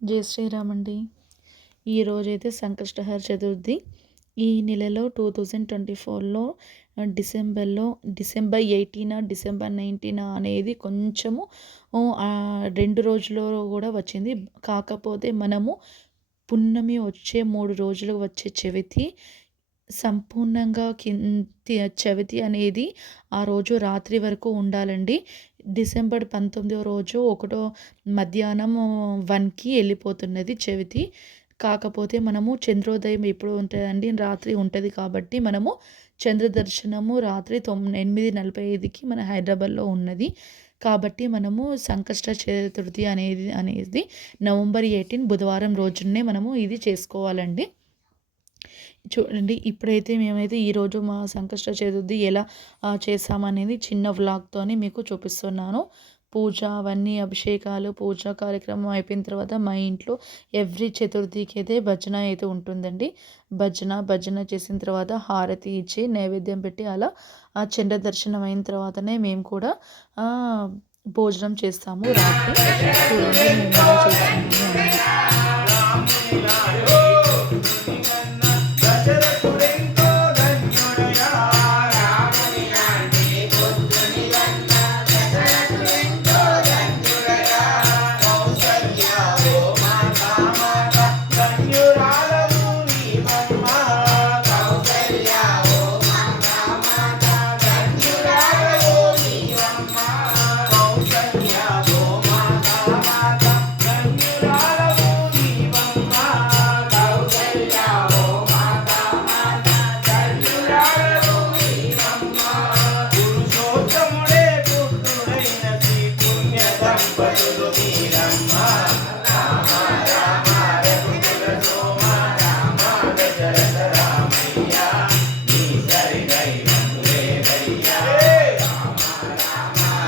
జై శ్రీరామ్ అండి. ఈరోజైతే సంకష్టహర చతుర్థి. ఈ నెలలో టూ థౌజండ్ ట్వంటీ ఫోర్లో డిసెంబర్లో డిసెంబర్ ఎయిటీన డిసెంబర్ నైన్టీనా అనేది కొంచెము రెండు రోజుల్లో కూడా వచ్చింది. కాకపోతే మనము పున్నమి వచ్చే మూడు రోజులు వచ్చే చవితి సంపూర్ణంగా చవితి అనేది ఆ రోజు రాత్రి వరకు ఉండాలండి. డిసెంబర్ పంతొమ్మిదో రోజు ఒకటో మధ్యాహ్నం వన్కి వెళ్ళిపోతున్నది చెవితి. కాకపోతే మనము చంద్రోదయం ఎప్పుడు ఉంటుందండి? రాత్రి ఉంటుంది కాబట్టి మనము చంద్ర దర్శనము రాత్రి తొమ్మిది ఎనిమిది నలభై ఐదుకి మన హైదరాబాద్లో ఉన్నది. కాబట్టి మనము సంకష్ట చతుర్థి అనేది అనేది నవంబర్ ఎయిటీన్ బుధవారం రోజునే మనము ఇది చేసుకోవాలండి. చూడండి ఇప్పుడైతే మేమైతే ఈరోజు మా సంకష్ట చతుర్థి ఎలా చేసామనేది చిన్న వ్లాగ్తోనే మీకు చూపిస్తున్నాను. పూజ అవన్నీ అభిషేకాలు పూజా కార్యక్రమం అయిపోయిన తర్వాత మా ఇంట్లో ఎవ్రీ చతుర్థికి అయితే భజన అయితే ఉంటుందండి. భజన భజన చేసిన తర్వాత హారతి ఇచ్చి నైవేద్యం పెట్టి అలా ఆ చంద్ర దర్శనం అయిన తర్వాతనే మేము కూడా భోజనం చేస్తాము రాత్రి.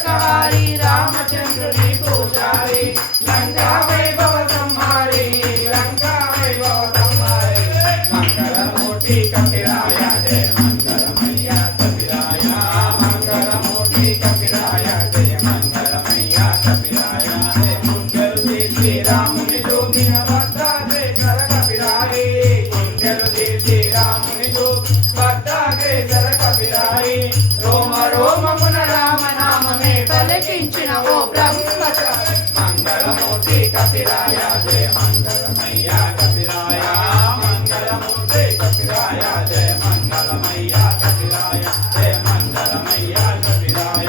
కష్టకహారి రామచంద్రుని పూజారి లంకా వైభవ సంహారి లంకా వైభవ సంహారి. మంగళమూర్తి కపిరాయ జయ మంగళమయ్య కపిరాయ మంగళమూర్తి కపిరాయ జయ మంగళమయ్య కపిరాయ ముందరు శ్రీరాముని జోగిన భద్ర జయ కపిరాయి ముందరు శ్రీరాముని జో భద్ర జయ కపిరాయి పలికించిన ఓ బ్రహ్మచ మంగళమూర్తి కపిరాయ జయ మంగళమయ్య కపిరాయ మంగళమూర్తి కపిరాయ జయ మంగళమయ్య కపిరాయ జయ మంగళమయ్య కపిరాయ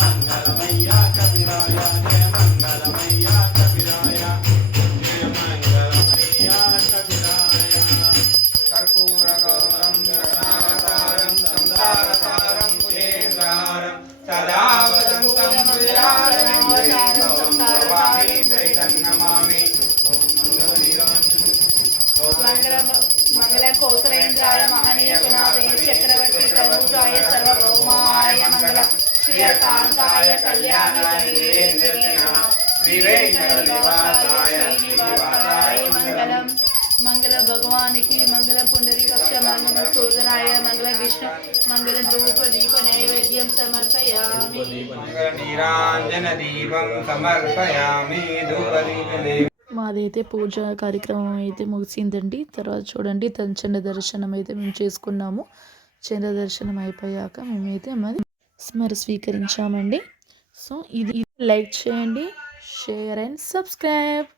మంగళమయ్య కపిరాయ జయ మంగళమయ్య కపిరాయ జయ మంగళమయ్య కపిరాయ కర్పూర గౌరం कौसलेन्द्राय महनीयगुणादे चक्रवर्ती तनूजाय सर्वभौमाय मंगल श्रियकान्ताय कल्याणाय श्रीवेङ्कटनिवासाय श्रीनिवासाय मंगलम మంగళ భగవానికి మంగళ పునరికక్ష మంగళ సోదరాయ మంగళ విష్ణు మంగళ ధూప దీప నైవేద్యం సమర్పయామి. మంగళ నీరాంజన మాదైతే పూజ కార్యక్రమం అయితే ముగిసిందండి. తర్వాత చూడండి చండ దర్శనం అయితే మేము చేసుకున్నాము. చంద్ర దర్శనం అయిపోయాక మేమైతే మరి స్మర స్వీకరించామండి. సో ఇది లైక్ చేయండి షేర్ అండ్ సబ్స్క్రైబ్.